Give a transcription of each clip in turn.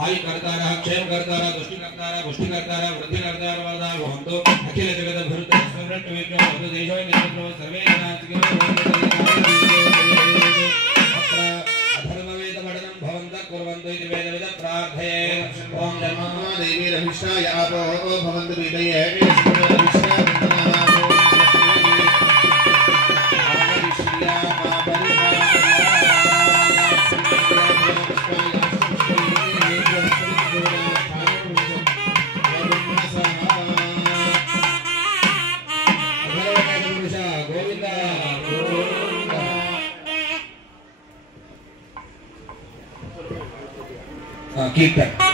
आयु कर्तारा क्षेम कर्तारा दुष्टि कर्तारा पुष्टि कर्तारा वृद्धि कर्तारा वरदा भवन्तु अखिल जगत भृत स्मृत विक्रम वदु देशो नित्यत्रो सर्वे जनातिकिनो अधर्मवेद पठनं भवन्तः कुर्वन्तु इति वेदविद प्रार्थये ओम नमो देवी रहिष्ठाय आपो भवन्तु विदये कीर्तन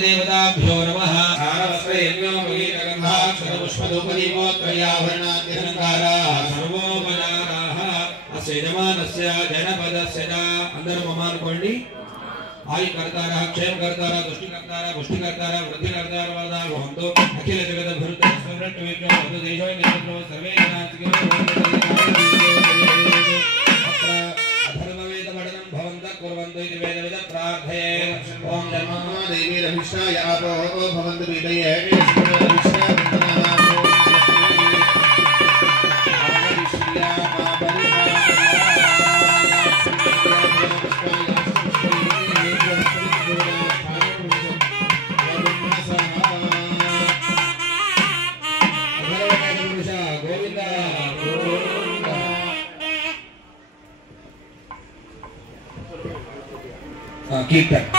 देवताभ्यो नमः आरवस्त्रयज्ञो मुगीतगन्धा सर्वपुष्पधूपदीपोत्रयाभरणाद्यलङ्कारा सर्वोपचाराः अस्य यजमानस्य जनपदस्य च अंदर ममानुकोंडि आयु कर्तारा क्षेम कर्तारा दुष्टि कर्तारा पुष्टि कर्तारा वृद्धि कर्तारा वरदा भवन्तु अखिल जगत भृत स्मृत विक्रम वदु देशो नित्यत्रो सर्वे जनातिकिनो अधर्मवेद पठनं भवन्तः कुर्वन्तु इति वेदविद प्रार्थये ओम नमो देवी रहिष्ठाय आपो भवन्तु विदये कीर्तन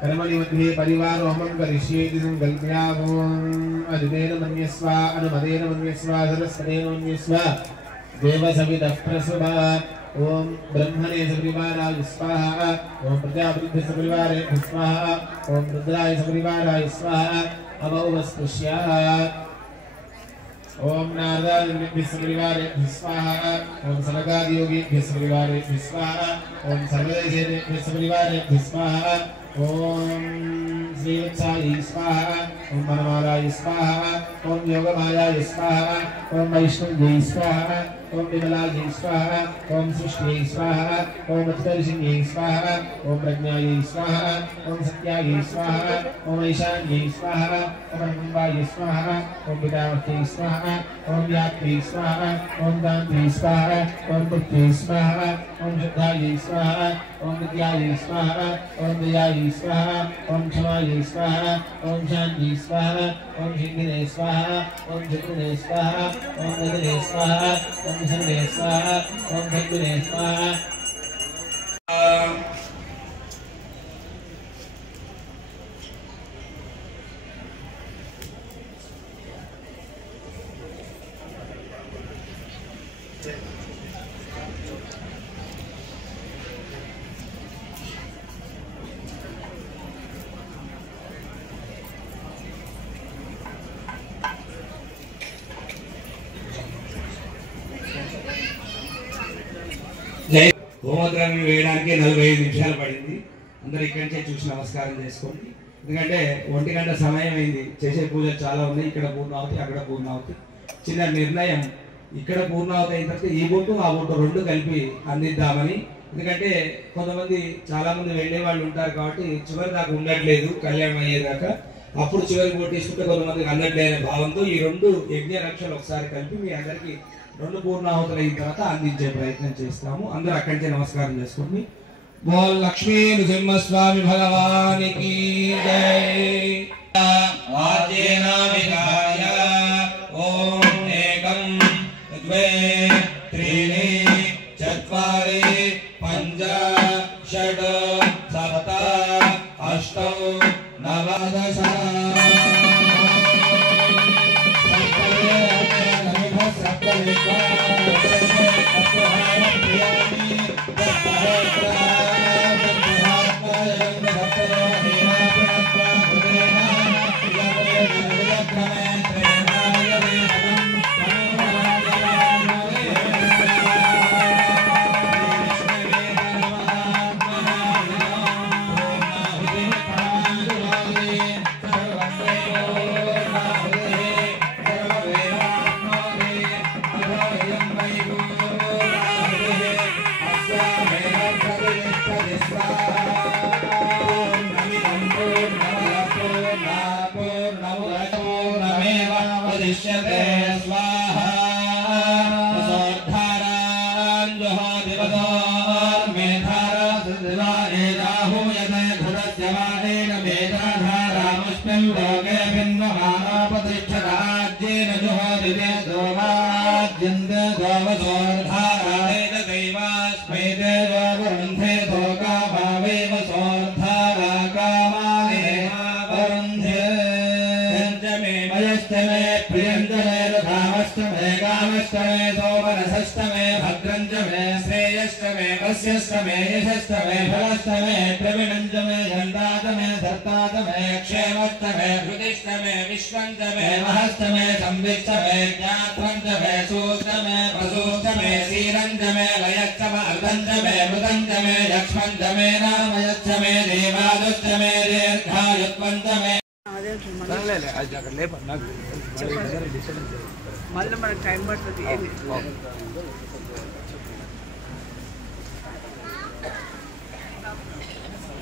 कर्मणि मध्ये परिवारो हमं करिष्येति संकल्प्यामोम् अदितेन मन्यस्व अनुमतेन मन्यस्व सरस्वतेन मन्यस्व देवसवितः प्रसभात् ओम ब्रह्मणे सपरिवाराय स्वाहा ओम प्रजापतिभ्यः सपरिवारेभ्यः स्वाहा ओम रुद्राय सपरिवाराय स्वाहा अमौवस्पृश्यात् ओम नारदादिभ्यः सपरिवारेभ्यः स्वाहा ओम सनकादियोगीभ्यः सपरिवारेभ्यः स्वाहा ओम सर्वदेशेभ्यः सपरिवारेभ्यः स्वाहा ओम श्रीवत्साय स्वाहा ओम मनमालाय स्वाहा ओम योगमायाय स्वाहा ओम वैष्णव्यै स्वाहा ओम विमलायै स्वाहा ओम सृष्टियै स्वाहा ओम उत्कर्षिण्यै स्वाहा ओम प्रज्ञायै स्वाहा ओम सत्यायै स्वाहा ओम ईशान्यै स्वाहा ओम अम्बायै स्वाहा ओम पितामह्यै स्वाहा ओम व्याप्यै स्वाहा ओम गान्ध्यै स्वाहा ओम पुत्र्यै स्वाहा ओम श्रद्धायै स्वाहा ओम विद्यायै स्वाहा ओम दयायै स्वाहा ओम क्षमायै स्वाहा ओम शान्तियै स्वाहा ओम शिखिने स्वाहा ओम चतुर्णे स्वाहा ओम नदने स्वाहा ओम सर्वे स्वाहा ओम सद्गुणे स्वाहा హోమద్రవ్యం వేయడానికి 45 నిమిషాలు పడింది. అందరూ ఇక్కడి నుంచే చూసి నమస్కారం చేసుకోండి. ఎందుకంటే 1 గంట సమయం అయింది. చేసే పూజలు చాలా ఉన్నాయి. ఇక్కడ పూర్ణావతి, అక్కడ పూర్ణావతి. చిన్న నిర్ణయం, ఇక్కడ పూర్ణావతి అయిన తర్వాత ఈ బొట్టు ఆ బొట్టు 2 కలిపి అందిద్దామని. ఎందుకంటే కొంతమంది చాలా మంది వెళ్ళే వాళ్ళు ఉంటారు కాబట్టి చివరి దాకా ఉండట్లేదు, కళ్యాణం అయ్యేదాకా. అప్పుడు చివరికి కొట్టేసుకుంటే కొంతమందికి అందట్లేదు అనే భావంతో ఈ 2 యజ్ఞ రక్షలు ఒకసారి కలిపి మీ అందరికీ 2 పూర్ణాహుతులు అయిన తర్వాత అందించే ప్రయత్నం చేస్తాము. అందరూ అక్కడి నుంచి నమస్కారం చేసుకోండి. బోల్ లక్ష్మీ నృసింహస్వామి భగవానికి జై. వాద్యేన విహాయ ఓం ఏకం ద్వే త్రీణి చత్వారి పంచ షడ్ సప్త అష్టౌ నవదశ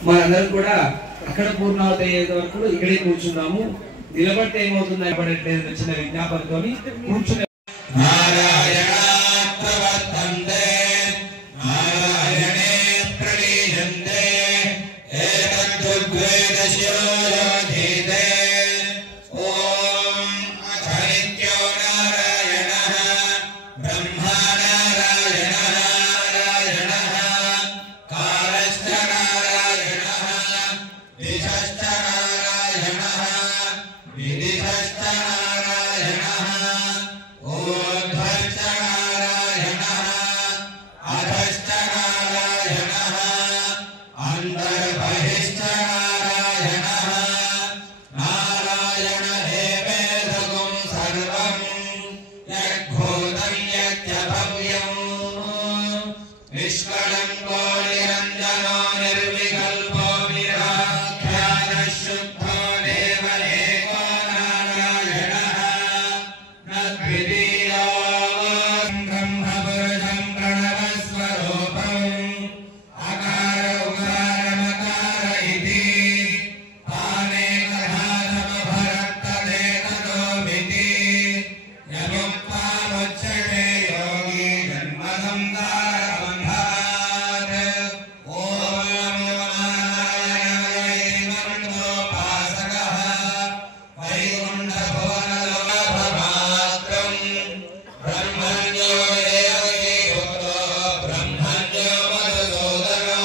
మనందరం కూడా అక్కడ పూర్ణావతి అయ్యేంత వరకు ఇక్కడే కూర్చున్నాము. నిలబడితే ఏమవుతుంది నిలబడట్లేదు చిన్న విజ్ఞాపనతో కూర్చుని బ్రహ్మణ विदिशश्च नारायणः ऊर्ध्वश्च नारायणः अधश्च नारायणः अन्तर्बहिश्च नारायणः नारायण एवेदगुं सर्वं यद्भूतं यद्भव्यं निष्कलङ्को निरञ्जनो निर्विकल्पो निराख्यानः शुद्धो देव एको नारायणः न द्वितीयो ब्रह्मपुरुषं प्रणवस्वरूपम् अकार उकार मकार इति तानेकधातमभरत्तदेकतोमिति यमुक्तामुच्यते योगी जन्मसंसारबन्धात् ॐ नमो नारायणाय मन्दोपासकः वैकुण्ठभुवनलोकमात्रम् ब्रह्मण्यो देवकीभूतो ब्रह्मण्यो मधुसूदनो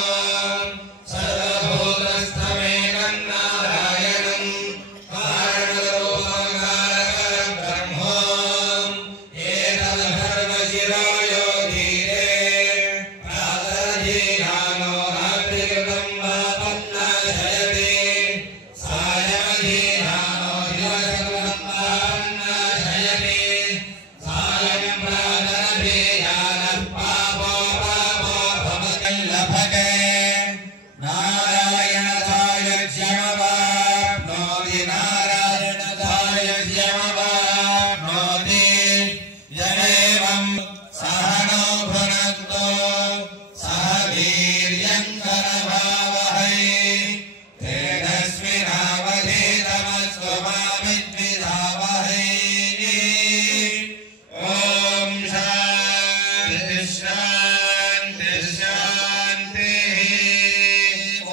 सर्वभूतस्थमेकं नारायणं कारणरूपकारकरं ब्रह्मो एतद्धर्मशिरो योगीरे प्रातर्जीरानो रात्रिकृतं वा पन्नाशयति सायमजीरानो दिवसकृतं वा पन्नाशयति सायं प्रातरभियानः पापो भवति लभते नारायणसायुज्यमवाप्नोति नारायणसायुज्यमवाप्नोति यदेवं सहनो भुनक्तो सह वीर्यं करभावहै तेजस्विनावधीतमस्तु मा विद्विषावहै ॐ शान्ति शान्ति शान्तिः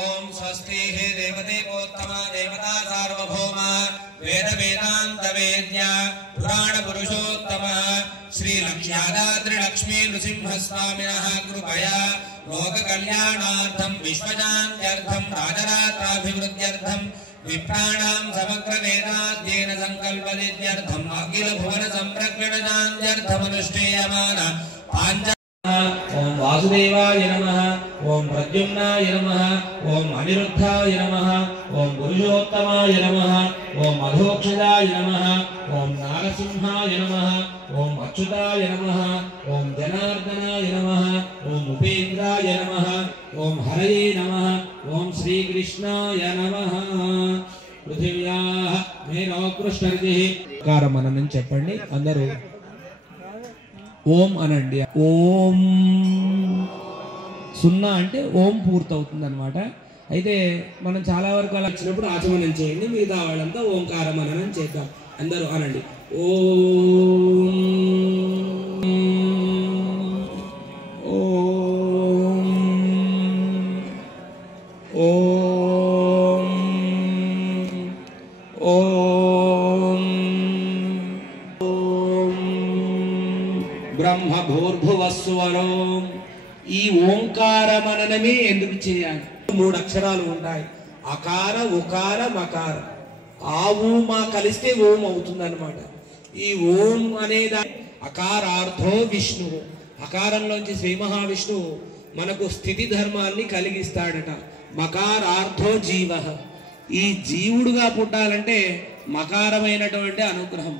ॐ स्वस्ति देवदेवोत्तमा देवता सार्वभौम वेद वेदान्त वेद्य पुराण पुरुषोत्तम श्री लक्ष्यादाद्रिलक्ष्मी नृसिंहस्वामिनः कृपया लोक कल्याणार्थं विश्वशान्त्यर्थं राजरात्राभिवृद्ध्यर्थं विप्राणां समग्र वेदाध्ययन संकल्पसिद्ध्यर्थं अखिल भुवन संरक्षणशान्त्यर्थमनुष्ठेयमान पाञ्च ओम वासुदेवाय नमः ओम प्रद्युम्नाय नमः ओम अनिरुद्धाय नमः ओम पुरुषोत्तमाय नमः ओम अधोक्षजाय नमः ओम नारसिंहाय नमः ओम अच्युताय नमः ओम जनार्दनाय नमः ओम उपेन्द्राय नमः ओम हरये नमः ओम श्रीकृष्णाय नमः पृथिव्याः मेरोत्कृष्टरितिः कारमननं చెప్పండి అందరూ ఓం అనండి ఓం సున్నా అంటే ఓం పూర్తవుతుంది అనమాట. అయితే మనం చాలా వరకు అలా వచ్చినప్పుడు ఆచమనం చేయండి, మిగతా వాళ్ళంతా ఓంకార మననం చేద్దాం. అందరూ అనండి ఓం ఓం ఓం ఓం బ్రహ్మ భూర్భువస్వరం. ఈ ఓంకార మననమే ఎందుకు చేయాలి? 3 అక్షరాలు ఉంటాయి, అకార ఉకార మకార. ఆ ఊమా కలిస్తే ఓం అవుతుంది అనమాట. ఈ ఓం అనేదా అకారార్థో విష్ణు, అకారంలోంచి శ్రీ మహావిష్ణువు మనకు స్థితి ధర్మాన్ని కలిగిస్తాడట. మకారార్థో జీవ, ఈ జీవుడుగా పుట్టాలంటే మకారమైనటువంటి అనుగ్రహం.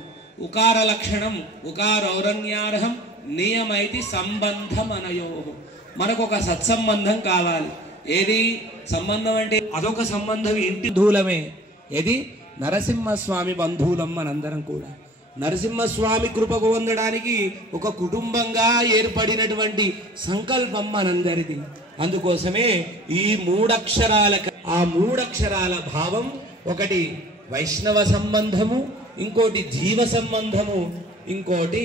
ఉకార లక్షణం ఉకారౌరణ్యార్హం నియమైతి సంబంధం అనయో. మనకు ఒక సత్సంబంధం కావాలి. ఏది సంబంధం అంటే అదొక సంబంధం, ఇంటి ధూలమే. ఏది నరసింహస్వామి బంధువులం మనందరం కూడా. నరసింహస్వామి కృపకు పొందడానికి ఒక కుటుంబంగా ఏర్పడినటువంటి సంకల్పం మనందరిది. అందుకోసమే ఈ 3 అక్షరాల, ఆ 3 అక్షరాల భావం, ఒకటి వైష్ణవ సంబంధము, ఇంకోటి జీవ సంబంధము, ఇంకోటి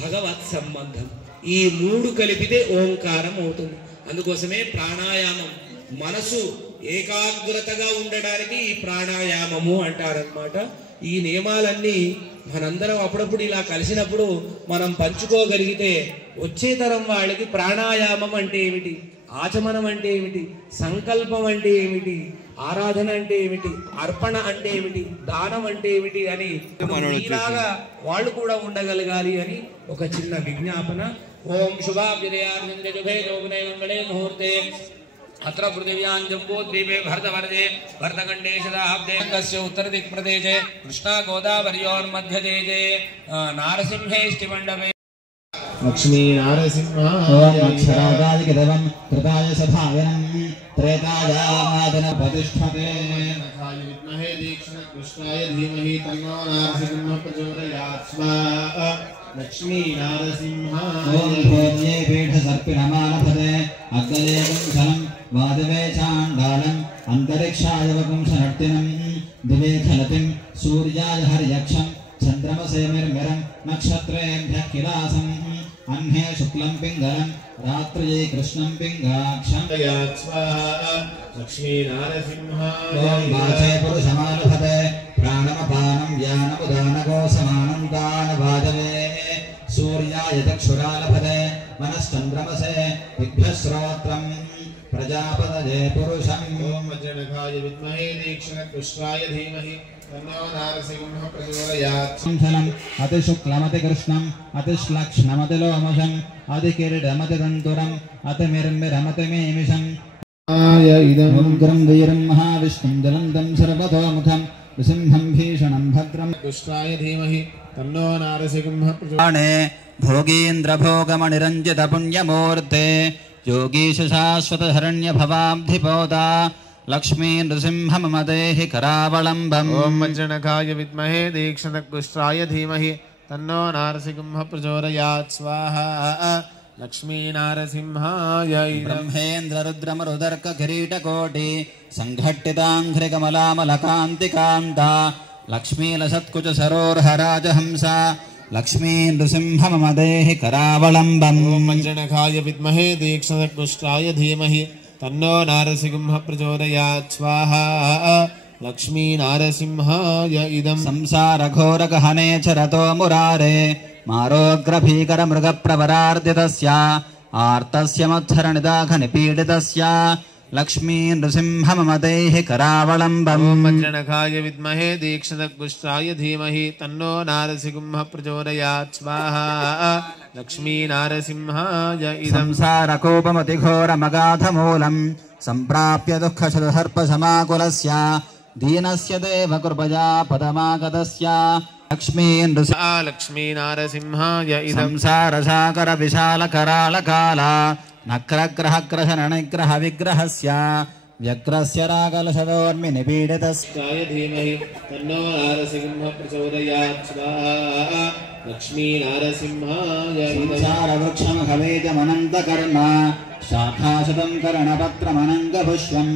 భగవత్ సంబంధం. ఈ 3 కలిపితే ఓంకారం అవుతుంది. అందుకోసమే ప్రాణాయామం, మనసు ఏకాగ్రతగా ఉండడానికి ఈ ప్రాణాయామము అంటారనమాట. ఈ నియమాలన్నీ మనందరం అప్పుడప్పుడు ఇలా కలిసినప్పుడు మనం పంచుకోగలిగితే వచ్చే తరం వాళ్ళకి ప్రాణాయామం అంటే ఏమిటి, ఆచమనం అంటే ఏమిటి, సంకల్పం అంటే ఏమిటి, ఆరాధన అంటే ఏమిటి, అర్పణ అంటే ఏమిటి, దానం అంటే ఏమిటి అని మీలాగా వాళ్ళు కూడా ఉండగలగాలి అని ఒక చిన్న విజ్ఞాపన. ఓం శుభాభ్యుదయార్జుభే మంగళే ముహూర్తే అత్ర పృథివ్యాం జంబూద్వీపే భరతవర్షే భరతఖండే శతాబ్దే కస్య ఉత్తర దిక్ప్రదేశే కృష్ణా గోదావర్యోర్మధ్యదేశే నారసింహేష్టిమండపే లక్ష్మీ నారసింహాయ ఓం అక్షరాగాదికదవం కృతాయ సభాయనం త్రేతాయామాదన ప్రతిష్ఠతే నఖాయ విద్మహే దీక్షణ కృష్ణాయ ధీమహి తన్నో నారసింహ ప్రచోదయాత్ స్వాహా. లక్ష్మీ నారసింహాయ ఓం భోజ్యే పీఠ సర్పిణమానపదే అగ్గలే కుంశలం వాదవే చాండాలం అంతరిక్షాయ వకుంశనర్తినం దివే ఖలతిం సూర్యాయ హర్యక్షం చంద్రమసేమిర్మిరం నక్షత్రేభ్యః కిలాసం అహ్నే శుక్లం పింగళం రాత్రియే కృష్ణం పింగాక్షం స్వాహా. లక్ష్మీ నారసింహాయ ఓం వాచే పురుషమానపదే ప్రాణమపానం వ్యానముదానగో సమానం దానవాదవే సూర్యాయ చక్షురాలపదే మనశ్చంద్రమసే దిగ్భ్యశ్రోత్రం ప్రజాపతయే పురుషం. ఓం వజ్రనఖాయ విద్మహే దీక్షణ కృష్ణాయ ధీమహి తన్నో నారసింహ ప్రచోదయాత్. సంచలం అతి శుక్లమతి కృష్ణం అతి శ్లక్ష్ణమతి లోమశం అతి కిరీటమతి దంతురం అతి మిర్మిరమతి మేమిషం. ఇదం ఉగ్రం వీరం మహావిష్ణుం జ్వలంతం సర్వతోముఖం నృసింహం భీషణం భద్రం. కృష్ణాయ ధీమహి తన్నో నారసింహ ప్రచోదయాత్. భోగేంద్రభోగమణిరంజిత పుణ్యమూర్తే యోగీశ శాశ్వతశరణ్య భవాబ్ధిపోతా లక్ష్మీ నృసింహమదేహి కరావళంబం. ఓం వజ్రనఖాయ విద్మహే దీక్షణ కృష్ణాయ ధీమహి తన్నో నారసింహ ప్రచోదయాత్ స్వాహా. లక్ష్మీ నారసింహాయ ఇదం బ్రహ్మేంద్ర రుద్రమరుదర్క కిరీటకోటి సంఘట్టితాంఘ్రికమలామలకాంతికాంత లక్ష్మీలసత్కుచ సరోర్హరాజహంస లక్ష్మీ నృసింహమదేహి కరావళంబం. ఓం వజ్రనఖాయ విద్మహే దీక్షణ కృష్ణాయ ధీమహి తన్నో నారసింహ ప్రచోదయాత్ స్వాహా. లక్ష్మీ నారసింహాయ ఇదం సంసారఘోరగహనే చరతో మురారే మారోగ్రభీకర మృగప్రవరార్దితస్య ఆర్తస్య మత్సరనిదాఘ నిపీడితస్య లక్ష్మీ నృసింహమదేహి కరావళంబం. ఓం వజ్రనఖాయ విద్మహే దీక్షణ కృష్ణాయ ధీమహి తన్నో నారసింహ ప్రచోదయాత్ స్వాహా. లక్ష్మీ నారసింహాయ ఇదం సంసారకోపమతిఘోరమగాధమూలం సంప్రాప్య దుఃఖశతసర్పసమాకులస్య దీనస్య దేవకృపయా పదమాగతస్య లక్ష్మీ లక్ష్మీ నారసింహాయ ఇదం సంసారసాగర విశాలకరాళకాల నక్రగ్రహగ్రహణనిగ్రహ విగ్రహస్య వ్యగ్రస్య రాగలశదోర్మి నిపీడితస్య కృష్ణాయ ధీమహి తన్నో నారసింహ ప్రచోదయాత్ స్వాహా. లక్ష్మీ నారసింహాయ ఇదం సంసారవృక్షమఖవేజమనంతకర్మ శాఖాశతం కర్ణపత్రమనంగపుష్పం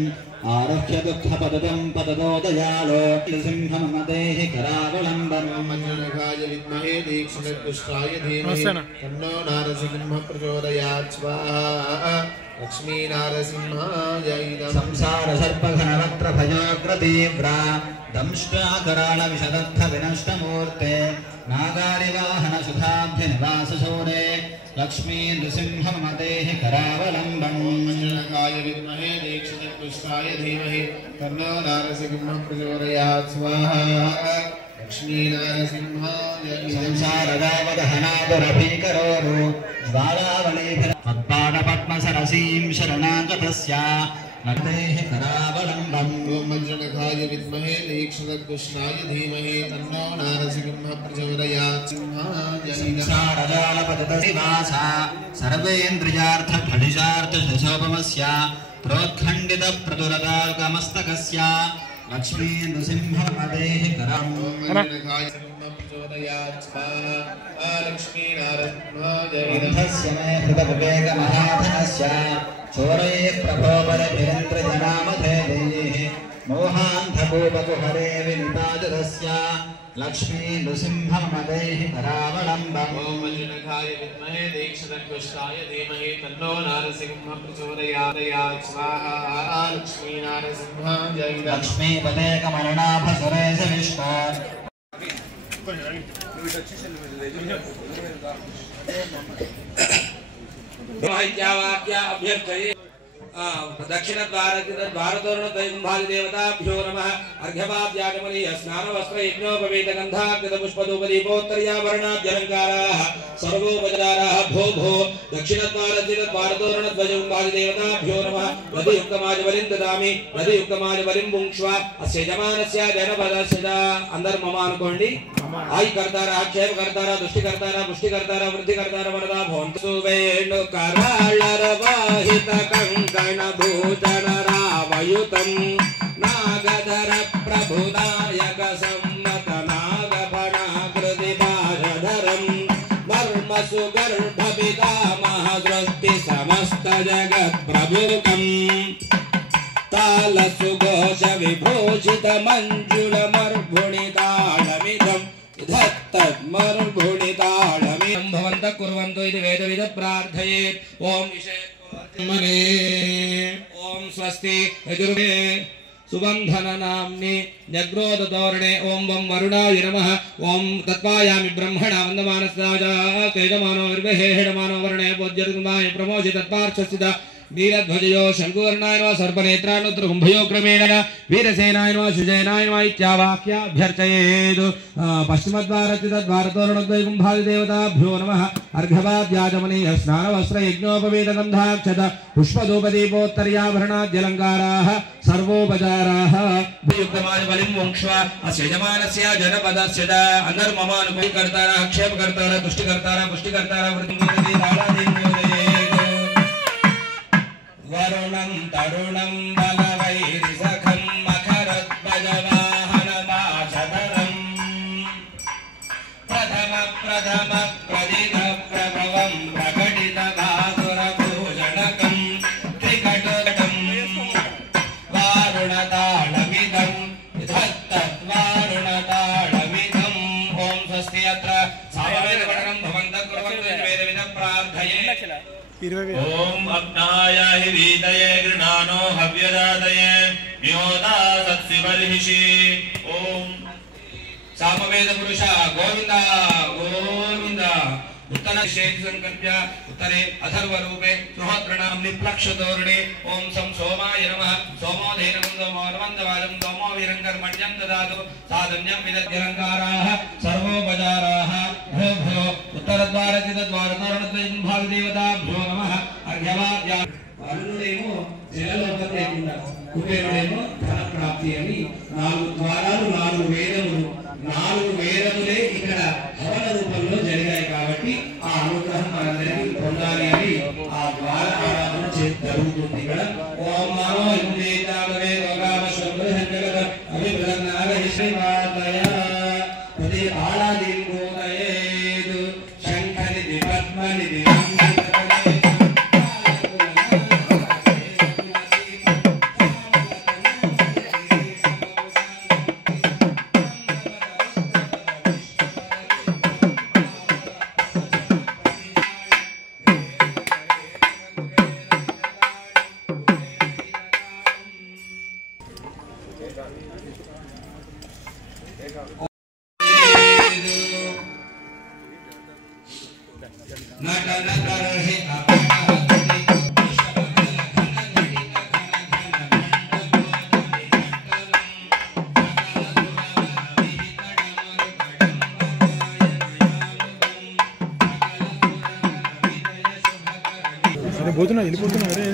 ఆరుహ్య దుఃఖపదం పదదోదయాలో నృసింహమదేహి కరావళంబం. వజ్రనఖాయ విద్మహే దీక్షణ కృష్ణాయ ధీమహి తన్నో నారసింహ ప్రచోదయాత్ స్వాహా. లక్ష్మీ నారసింహాయ ఇదం సంసార సర్పఘనవక్ర భయోగ్రతీవ్ర దంష్ట్రాకరాళ విశదర్థ వినష్టమూర్తే నాగారివాహన సుధాబ్ధి నివాస శౌరే లక్ష్మీ నృసింహమదేహి కరావళంబం. వజ్రనఖాయ విద్మహే దీక్షణ కృష్ణాయ ధీమహి తన్నో నారసింహ ప్రచోదయాత్ స్వాహా. లక్ష్మీ నారసింహాయ ఇదం సంసారదావదహనాదురభీకరోరు జ్వాలావళీభిర్పద్పాదపద్మసరసీం శరణాగతస్య నదేహి కరావళంబం. ఓం వజ్రనఖాయ విద్మహే దీక్షణ కృష్ణాయ ధీమహి తన్నో నారసింహ ప్రచోదయాత్ సింహాయ ఇదం సంసారజాలపతివాస సర్వేంద్రియార్థ ఫలిశార్థ శశోపమస్య ప్రోత్ఖండిత ప్రదురదాల్కమస్తకస్య లక్ష్మీ నృసింహమదేహి కరాం. ఓం వజ్రనఖాయ సింహ ప్రచోదయాత్ స్వాహా. లక్ష్మీ నారసింహాయ ఇదం అంధస్య మే హృతవివేకమహాధనస్య చోరే ప్రభోబలభిరేంద్రజనామధేదేః మోహాంధకూపకుహరే వినిపాజతస్య లక్ష్మీ నృసింహమదేహి కరావళంబం. ఓం వజ్రనఖాయ విద్మహే దీక్షణ కృష్ణాయ ధీమహి తన్నో నారసింహ ప్రచోదయాత్ స్వాహా. లక్ష్మీ నారసింహాయ ఇదం లక్ష్మీపదే కమలనాభ సురేశ విష్ణు వాక్య అభ్యర్థయే दक्षिणद्वारतोरणद्वयम्भादिदेवताभ्यो नमः अर्घ्यपाद्यागमनीय स्नानवस्त्रयज्ञोपवीतगन्धाकृतपुष्पधूपदीपोत्तर्याभरणाद्यलङ्काराः सर्वोपचाराः भो भो दक्षिणद्वारतोरणद्वयम्भादिदेवताभ्यो नमः रतियुक्तमाजबलिं ददामि रतियुक्तमाजबलिं भुङ्क्ष्व अस्य यजमानस्य जनपदस्य అందరూ మమ అనుకోండి ఆయి కర్తారా క్షేమ కర్తారా దృష్టి కర్తారా పుష్టి కర్తారా వృద్ధి కర్తారా వరదా భవంతు వేణు కరాళర వాహిత కంకణ భూషణ రావయుతం నాగధర ప్రభునాయక సమ్మత నాగఫణాకృతి భాషధరం మర్మ సుగర్భ పితామహ సృష్టి సమస్త జగత్ ప్రభుకం ताल सुघोष विभूषित मंजुल मर्भुणिताళమిదం धत्तत् मर्भुणिताళమిదం भवन्तः कुर्वन्तु इति वेदविद प्रार्थयेत् ओम विषयमने ओम स्वस्ति यजुर्वे सुबन्धन नाम्नि जग्रोदतोरणे ओम वं वरुणाय नमः ओम तत्पायामि ब्रह्मणा वन्दमानस्ताजा केजमानो विर्वहेषमानो वर्णे बोध्यर्गमाय प्रमोषि तत्पार्श्वस्थित नीलध्वजयो शङ्कुवर्णाय नमः सर्पनेत्रानुद्रकुम्भयो क्रमेण वीरसेनाय नमः शुजयनाय नमः इत्यावाक्याभ्यर्चयेत् पश्चिमद्वारचितद्वारतोरणद्वयकुम्भादिदेवताभ्यो नमः अर्घ्यपाद्याचमनीय स्नानवस्त्रयज्ञोपवीतगन्धाक्षत पुष्पधूपदीपोत्तर्याभरणाद्यलङ्काराः सर्वोपचाराः युक्तमाजबलिं भुङ्क्ष्व अस्य यजमानस्य जनपदस्य च अनर्ममानुकर्तारः क्षेमकर्तारः तुष्टिकर्तारः पुष्टिकर्तारः वरुणं तरुणं बलवैरिसखं मकरध्वजवाहनमाशधरं प्रथम प्रदित प्रभवं प्रकटितभासुरभूषणकं त्रिकटकं वारुणताळमिदं धत्तद्वारुणताळमिदं ॐ स्वस्ति अत्र सामवेदपठनं भवन्तः कुर्वन्तु वेदविदं प्रार्थये ओम अग्नाय हि वीतये गृणानो हव्यदातये व्योता सत्सिवर्हिषि ओम सामवेद पुरुष गोविंद गोविंद उत्तर शेति संकल्प्य उत्तरे अथर्व रूपे सुहस्रनाम्नि प्लक्षतोरणे ओम सं सोमाय नमः सोमोधेनं सोमोर्वन्दवाजं सोमो वीरङ्कर्मण्यं ददातु साधन्यं विदध्यलङ्काराः सर्वोपचाराः भो भो उत्तरद्वारचितद्वारतोरणद्वयं भागदेवताभ्यो नमः अर्घ्यपाद्या అరుణుడేమో జలలోపతి అయిందా కుబేరుడేమో ధన ప్రాప్తి అని 4 ద్వారాలు 4 వేదములు 4 వేదములే ఇక్కడ హవన రూపంలో జరిగాయి కాబట్టి ఆ అనుగ్రహం మనందరికీ పొందాలి అని ఆ ద్వార ఆరాధన జరుగుతుంది ఇక్కడ ఓం నమో ఇంద్రేతావే రోగామ శుభ్రహంజగత అభిప్రదన్నాగ శ్రీమాతయ ప్రతి ఆళాది గోదయేదు శంఖనిధి పద్మనిధి పోతున్నా వెళ్ళిపోతున్నా అరే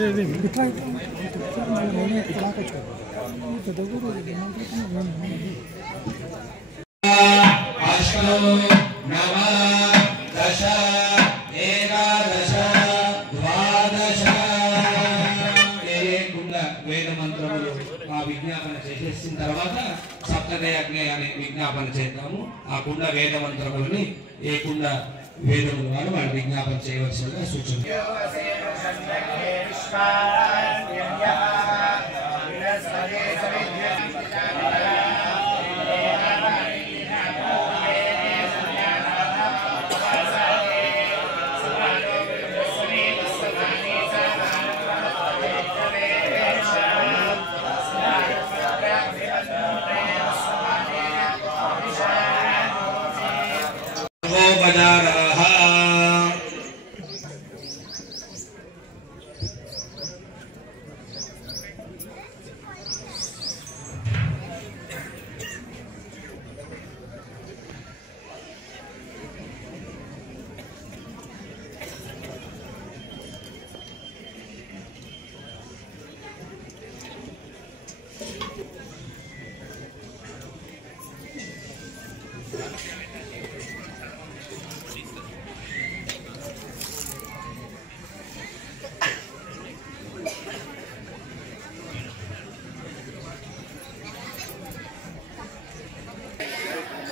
విజ్ఞాపన చేసేసిన తర్వాత సప్తదయాజ్ఞ అనే విజ్ఞాపన చేద్దాము. ఆ కుండ వేద మంత్రములని ఏ కుండ వేదములు వారు వాళ్ళు విజ్ఞాపన చేయవలసిందిగా సూచన.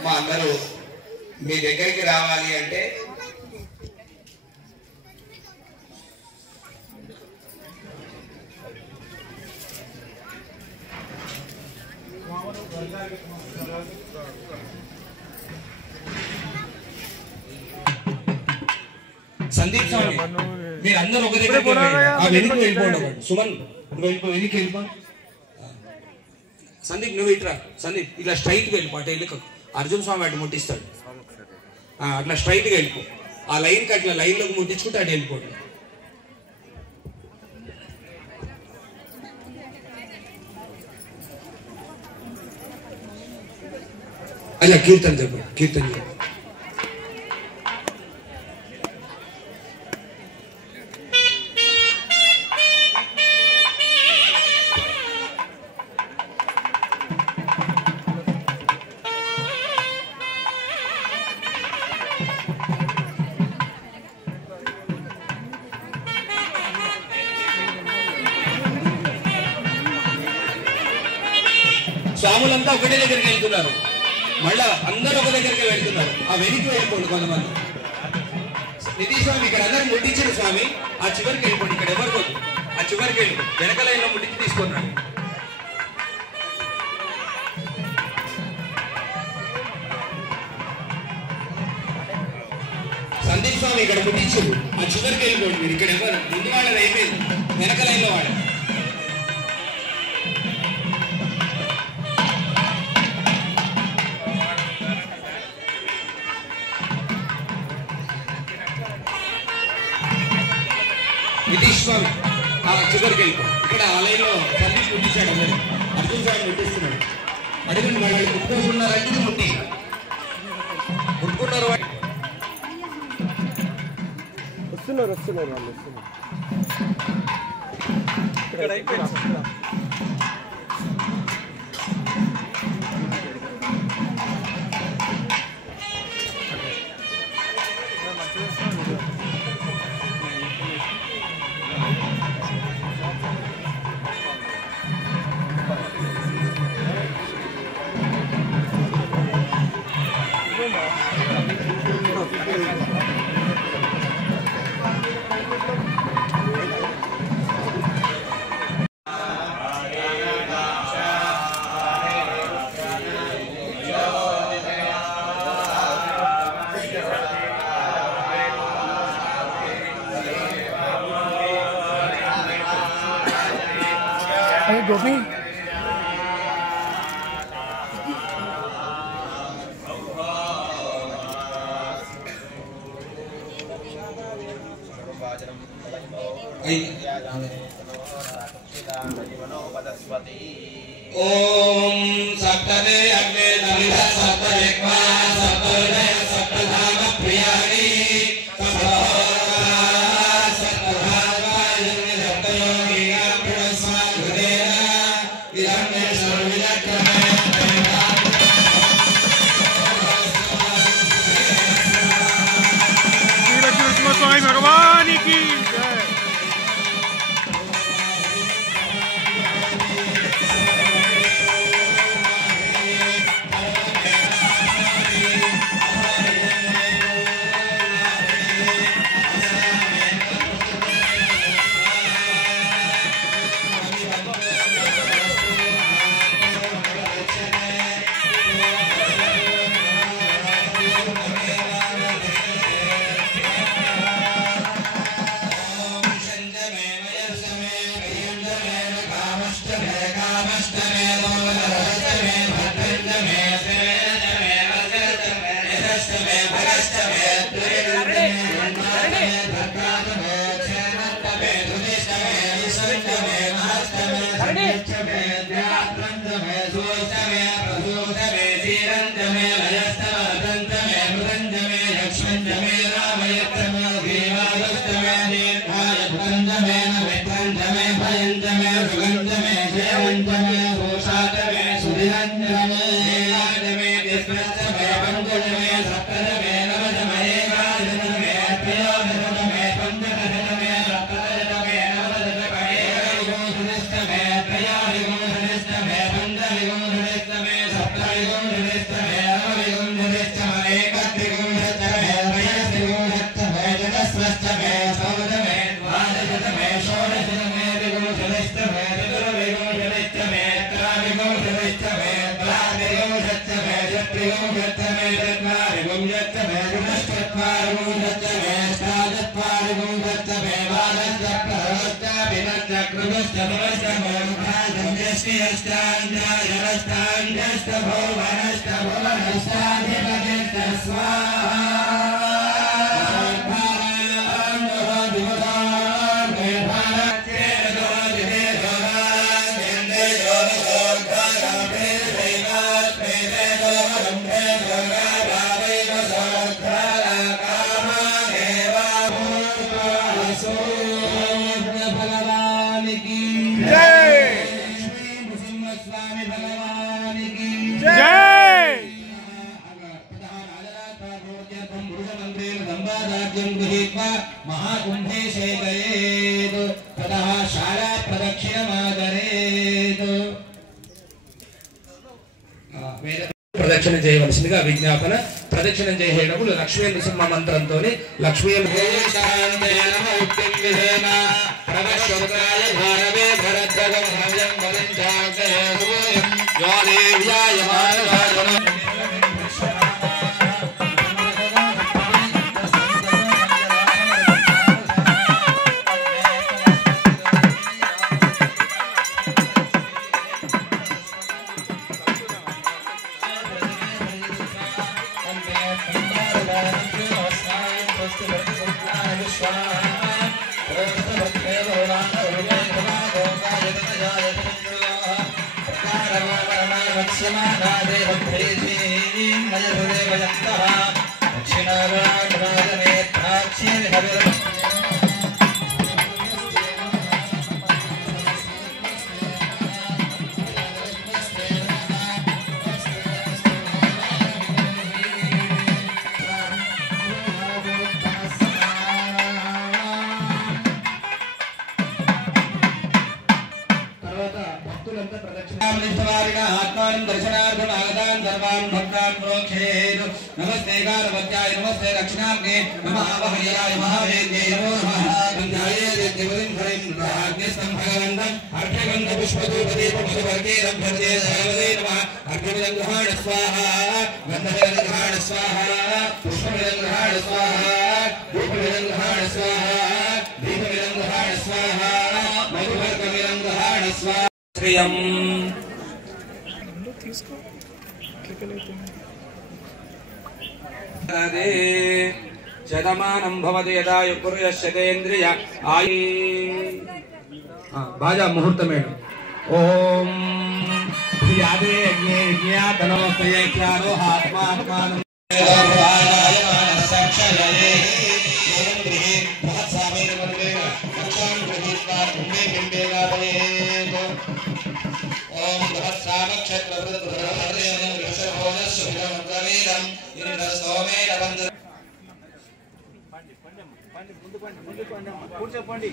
మా అందరూ మీ దగ్గరికి రావాలి అంటే సందీప్ స్వామి మీరు అందరూ ఒక దగ్గర వెనక్కి వెళ్ళిపోండి. సుమన్ వెనక్కి వెళ్ళిపో. సందీప్ నువ్వు ఇట్రా. సందీప్ ఇట్లా స్ట్రైట్ గా వెళ్ళిపో. అటు వెళ్ళి అర్జున్ స్వామి అటు ముట్టిస్తాడు. అట్లా స్ట్రైట్ గా వెళ్ళిపో. ఆ లైన్ కి అట్లా లైన్ లోకి ముట్టించుకుంటే అటు వెళ్ళిపోండి. అలా కీర్తన చెప్పు. కీర్తన చెప్పు. స్వాములంతా ఒకటే దగ్గరికి వెళ్తున్నారు. మళ్ళా అందరూ ఒక దగ్గరికి వెళ్తున్నారు. ఆ వెనక్కి వెళ్ళిపోండి కొంతమంది. నితీష్ స్వామి ఇక్కడ అందరూ ముట్టించారు స్వామి. ఆ చివరికి వెళ్ళిపోండి. ఇక్కడ ఎవరు పోదు. ఆ చివరికి వెళ్ళి వెనక లైన్లో ముట్టించి తీసుకున్నాడు. సందీప్ స్వామి ఇక్కడ ముట్టించారు. ఆ చివరికి వెళ్ళిపోండి. మీరు ఇక్కడ ఎవరు ముందు వాళ్ళది అయిపోయింది. వెనక లైన్లో వాడు. నితీష్ స్వామి చివరికి వెళ్ళిపో. ఇక్కడ ఆ లైన్లో సందీప్ ముట్టించాడు. అందరూ అర్జున్ స్వామి ముట్టిస్తున్నాడు. అడుగుండి వాళ్ళు ముట్టుకుంటున్నారంటే ముట్టి ముట్టుకున్నారు. వస్తున్నారు వాళ్ళు వస్తున్నారు. ఇక్కడ అయిపోయింది. गोपी ओम सप्तमे अग्ने नमिधा सप्तयक्वा सप्तोदय सप्तधाम प्रियाणि भगवान की सप्तमे महाकुंभे शेतयेत् ततः शाला प्रदक्षिणमादरेत् ప్రదక్షిణ చేయవలసిందిగా విజ్ఞాపన. ప్రదక్షిణం చేసేటప్పుడు లక్ష్మీ నృసింహ మంత్రంతోనే లక్ష్మీ नमस्ते गारवत्याय नमस्ते दक्षिणाग्ने नमः वहयाय महावेद्ये नमो नमः गंधाय देवदिं भगवन्तम् अर्घ्यगन्ध पुष्पधूपदे पुष्पवर्गे रभ्यते देवदे नमः अर्घ्यविदग्रहाण स्वाहा गन्धविदग्रहाण स्वाहा पुष्पविदग्रहाण स्वाहा धूपविदग्रहाण स्वाहा दीपविदग्रहाण स्वाहा मधुवर्गविदग्रहाण स्वाहा श्रियम् शतमानं भवति यदा युक्तयश्यतेन्द्रिय आयि बाजा मुहूर्तमेण ओम यादे ज्ञातनमस्ते चारो आत्मात्मानं संक्षयये इंद्रिये महत्सामेन वर्गेण लक्षान् गृहीत्वा पुण्ये बिम्बेगादये ओम महत्सामक्षत्रवृद्धरेण विषभोजस्य विदं इन्द्र सोमेन वन्द కూర్చోండి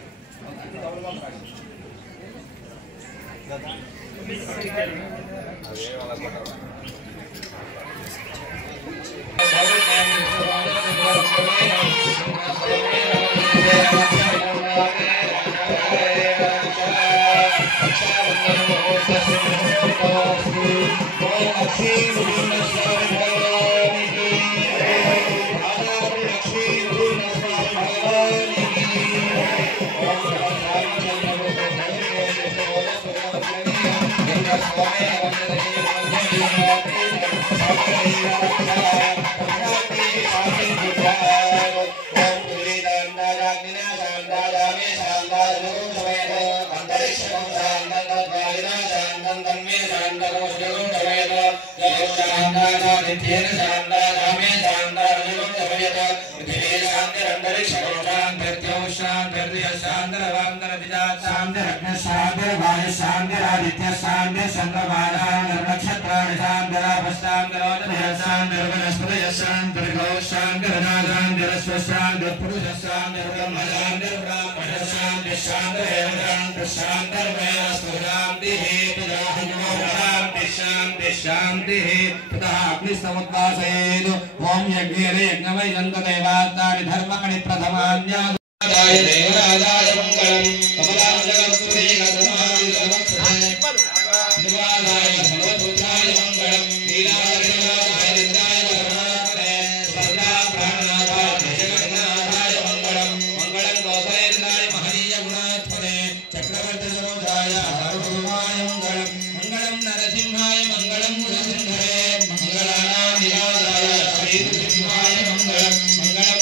ओम यज्ञेन यज्ञमय गन्धदेवात्तानि धर्मकणि प्रथमान्याय देवराजाय मंगलम् कमलाजगत्पुरे गतमानि सर्वक्षे निवासाय सर्वपुत्राय मंगलम् लीलाजगन्नाथाय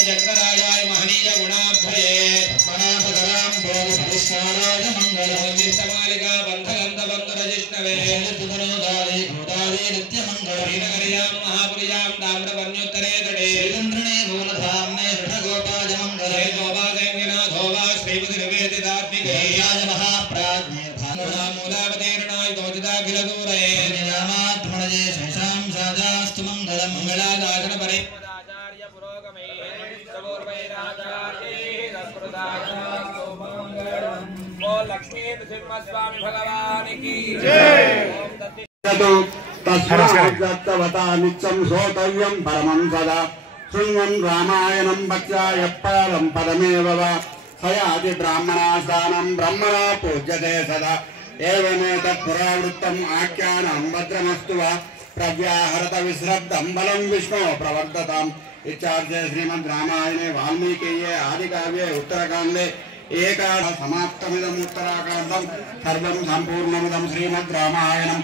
चक्रराजाय महनीय गुणाभये परापरां भोग परिष्काराय मंगलमालिका बंधगंध बंधर जिष्णवे तुदरोदाय गोदाय नित्य मंगल वीरकर्यां महापुर्यां ताम्रवर्ण्योत्तरे तटे श्रीचन्द्रणे मूलधाम्ने षठगोपाय मंगल हे गोपादेव्यना धोवा श्रीपति निवेदितात्मिके याय महाप्राज्ञे मूलावतीर्णाय दोजिताखिल दूरे नियामात्मनये शेषां साजास्तु मंगलम मंगलादाचन परे लक्ष्मी नृसिंहस्वामी भगवान की जय। तस्मात् नित्यं श्रोतव्यं परमं सदा शृण्वन् रामायणं भक्त्या पारं पदमेव वा स याति ब्राह्मणास्थानं ब्रह्मणा पूज्यते सदा एवमेतत् पुरावृत्तम् आख्यानं भद्रमस्तु वा प्रव्याहरत विश्रब्धं बलं विष्णो प्रवर्धताम्। इत्यार्थे श्रीमद् रामायणे वाल्मीकीये आदिकाव्ये उत्तरकाण्डे एकादश समाप्तमिदम् उत्तराकाण्डं सर्वं सम्पूर्णमिदं श्रीमद् रामायणं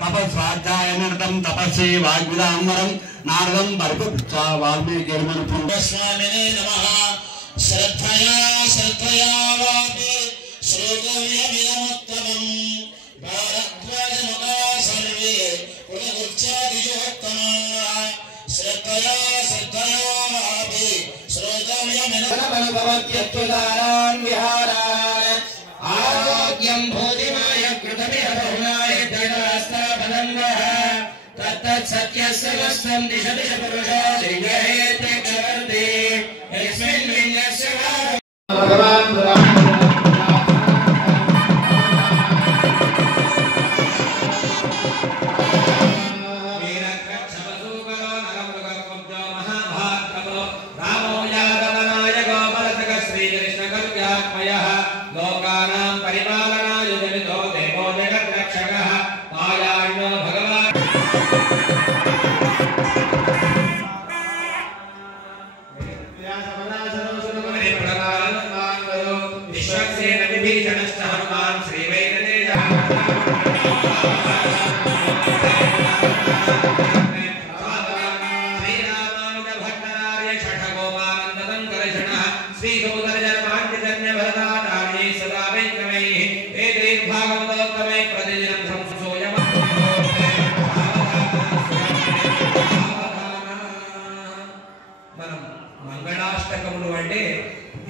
तपस्वाध्यायनिरतं तपस्वी वाग्विदाम्बरं नारदं परिपुत्रा वाल्मीकिर्मनुपुं स्वामिने नमः। श्रद्धया श्रद्धया वापि श्रोतव्यमिदमुत्तमं भारद्वाजमुखा सर्वे पुनरुच्चादियोत्तमः। श्रद्धया श्रद्धया वापि श्रोतव्यमिदमुत्तमं विहारान् आरोग्यं भूतिमाय कृतमिह बहुनाय दृढास्तापनं वः तत्तत् सत्यस्य वस्तं दिश दिश पुरुषो दिग्गहेते क्षवर्ते यस्मिन् विन्यस्य भगवान्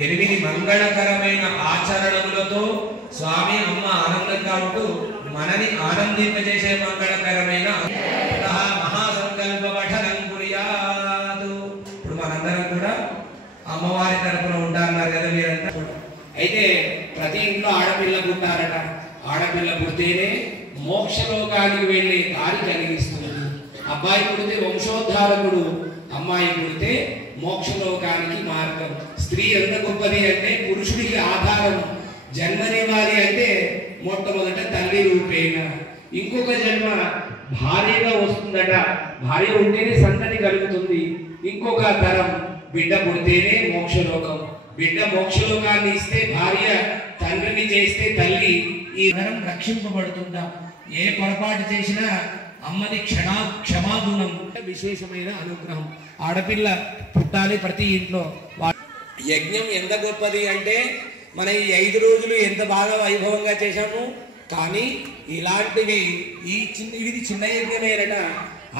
ఎనిమిది మంగళకరమైన ఆచరణలతో స్వామి అమ్మ ఆనందంగా ఉంటూ మనని ఆనందింపజేసే మంగళకరమైన మహాసంకల్ప పఠనం కుర్యాదు. ఇప్పుడు మనందరం కూడా అమ్మవారి తరపున ఉంటారన్నారు కదా మీరంతా. అయితే ప్రతి ఇంట్లో ఆడపిల్ల పుట్టారట. ఆడపిల్ల పుడితేనే మోక్షలోకానికి వెళ్ళే దారి కలిగిస్తుంది. అబ్బాయి పుడితే వంశోద్ధారకుడు, అమ్మాయి పుడితే మోక్షలోకానికి మార్గం. స్త్రీ ఎంత గొప్పది అంటే పురుషుడికి ఆధారం. జన్మనివ్వాలి అంటే మొట్టమొదట తల్లి రూపేణ, ఇంకొక జన్మ భార్యగా వస్తుందట. భార్య ఉంటేనే సంతతి కలుగుతుంది. ఇంకొక తరం బిడ్డ పుడితేనే మోక్షలోకం. బిడ్డ మోక్షలోకాన్ని ఇస్తే భార్య తండ్రిని చేస్తే తల్లి ఈ తరం రక్షింపబడుతుందా. ఏ పొరపాటు చేసినా అమ్మది క్షమాగుణం. విశేషమైన అనుగ్రహం. ఆడపిల్ల పుట్టాలి ప్రతి ఇంట్లో. యజ్ఞం ఎంత గొప్పది అంటే మన ఈ 5 రోజులు ఎంత బాగా వైభవంగా చేశాము. కానీ ఇలాంటివి ఇది చిన్న యజ్ఞమేనట.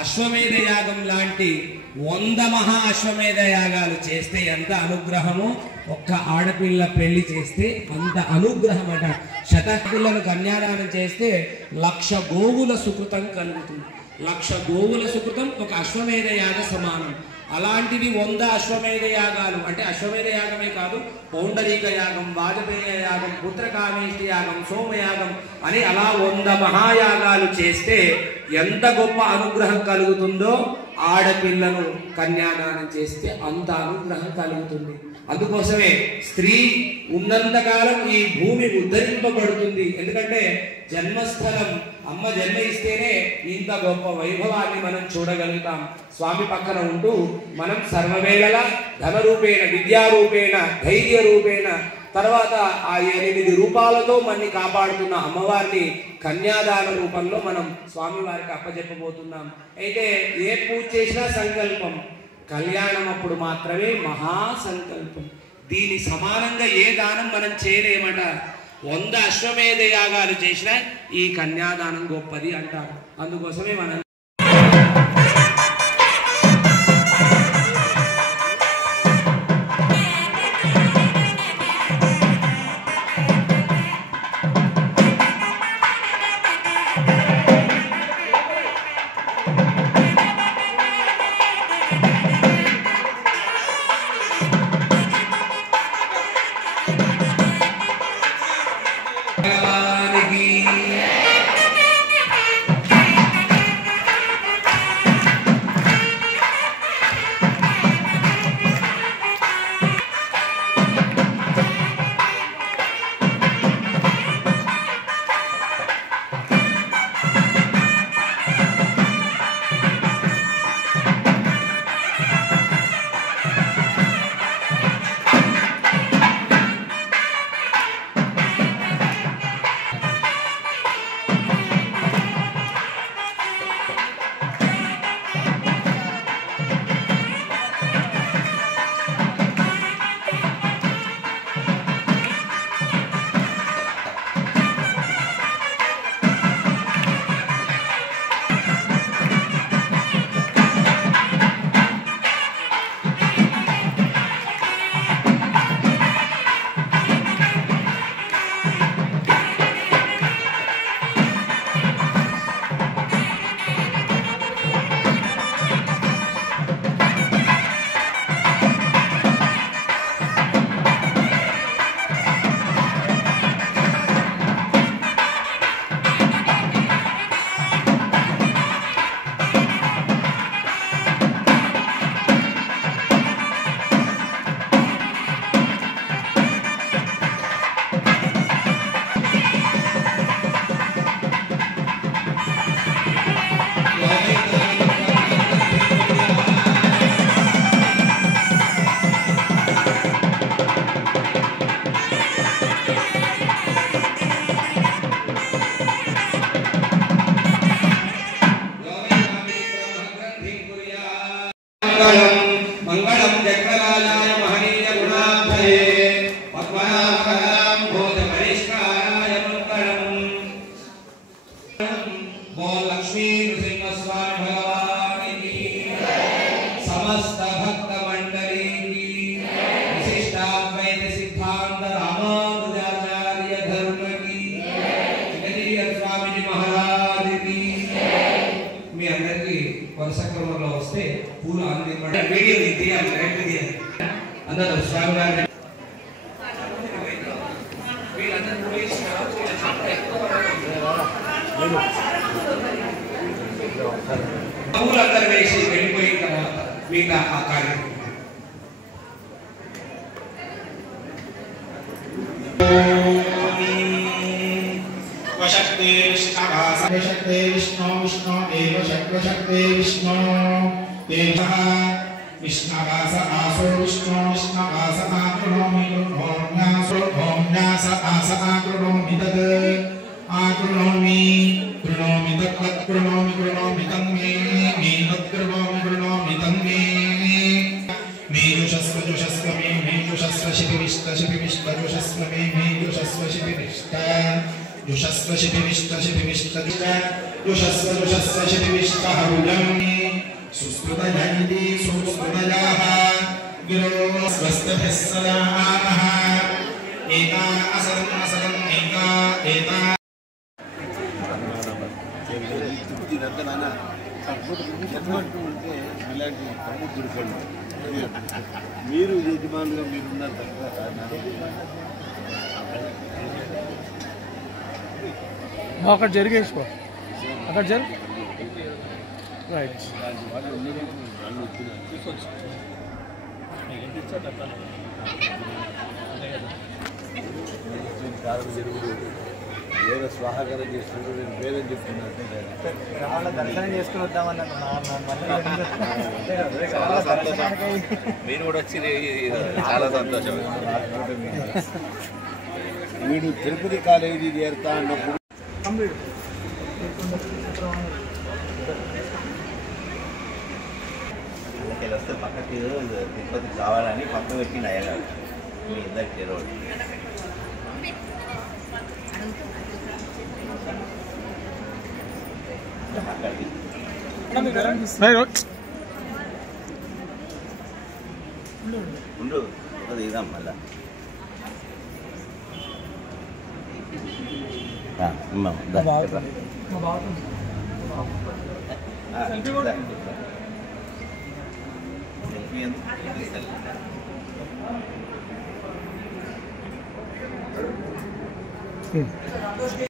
అశ్వమేధ యాగం లాంటి 100 మహా అశ్వమేధ యాగాలు చేస్తే ఎంత అనుగ్రహమో, ఒక్క ఆడపిల్ల పెళ్లి చేస్తే అంత అనుగ్రహం అట. శతపిల్లను కన్యాదానం చేస్తే 1,00,000 గోవుల సుకృతం కలుగుతుంది. 1,00,000 గోవుల సుకృతం ఒక అశ్వమేధ యాగ సమానం. అలాంటివి 100 అశ్వమేధ యాగాలు అంటే అశ్వమేధ యాగమే కాదు, పౌండరీక యాగం, వాజపేయ యాగం, పుత్రకామేష్టి యాగం, సోమయాగం అని అలా 100 మహాయాగాలు చేస్తే ఎంత గొప్ప అనుగ్రహం కలుగుతుందో ఆడపిల్లను కన్యాదానం చేస్తే అంత అనుగ్రహం కలుగుతుంది. అందుకోసమే స్త్రీ ఉన్నంతకాలం ఈ భూమి ఉద్ధరింపబడుతుంది. ఎందుకంటే జన్మస్థలం అమ్మ జన్మ ఇస్తేనే ఇంత గొప్ప వైభవాన్ని మనం చూడగలుగుతాం. స్వామి పక్కన ఉంటూ మనం సర్వవేళలా ధన రూపేణ, విద్యా రూపేణ, ధైర్య రూపేణ, తర్వాత ఆ 8 రూపాలతో మనని కాపాడుతున్న అమ్మవారిని కన్యాదాన రూపంలో మనం స్వామి వారికి అప్పచెప్పబోతున్నాం. అయితే ఏ పూజ చేసినా సంకల్పం. కళ్యాణం అప్పుడు మాత్రమే మహాసంకల్పం. దీని సమానంగా ఏ దానం మనం చేయలేమట. 100 అశ్వమేధ యాగాలు చేసినా ఈ కన్యాదానం గొప్పది అంటారు. అందుకోసమే మనం మంగళం చక్రరాజాయ మహనీయ గుణాభయే పద్మనాభాం భూత పరిష్కారాయ మంగళం. బోల్ లక్ష్మీ నృసింహస్వామి భగవానికి సమస్త భక్త మండలికి విశిష్టాద్వైత సిద్ధాంత రామానుజాచార్య ధర్మకి చిన్నజీయ స్వామిజీ మహారాజుకి. మీ అందరికీ వరుస క్రమంలో వస్తే పూలు అందించండి. వీడియో తీయాలి, డైరెక్ట్ తీయాలి. అందరూ స్వామి గారు పూలందరూ వేసి వెళ్ళిపోయిన తర్వాత మిగతా ఆ కార్యక్రమం शक्ति विष्णु विष्णु एव शक्ति विष्णु देवः विष्णवास आसो विष्णु विष्णवास आकृणोमि कृणोम्यासो ओम्यास आस आकृणोमि तद् आकृणोमि कृणोमि तत् कृणोमि कृणोमि तन्मे मे तत्कृणोमि तन्मे मे जुषस्व मे जुषस्व शिपिविष्ट जुषस्व मे जुषस्व शिपिविष्ट जुषस्व शिपिविष्ट जुषस्व शिपिविष्ट हरुजं सुस्तुतयन्ति सुस्तुतयाः गिरो स्वस्तिभिः सदा नः एता असलम् एता మీరు యజమానులుగా మీరున్నారు అక్కడ జరిగేసుకో అక్కడ జరిగి రైట్ వేరే స్వాహాకారం చేస్తున్నారు నేను వేరే చెప్తున్నాను దర్శనం చేసుకుని వద్దామన్నాను మీరు కూడా వచ్చి చాలా సంతోషం. వీడు తిరుపతి కాలేజీ చేరుతా అన్నప్పుడు ఇది వస్తే పక్కకి తిరుపతికి కావాలని పక్క పెట్టి అయ్యగారు మీ ఇద్దరికి రోజు ఉండు అది ఇదాం మళ్ళా సెల్ఫీ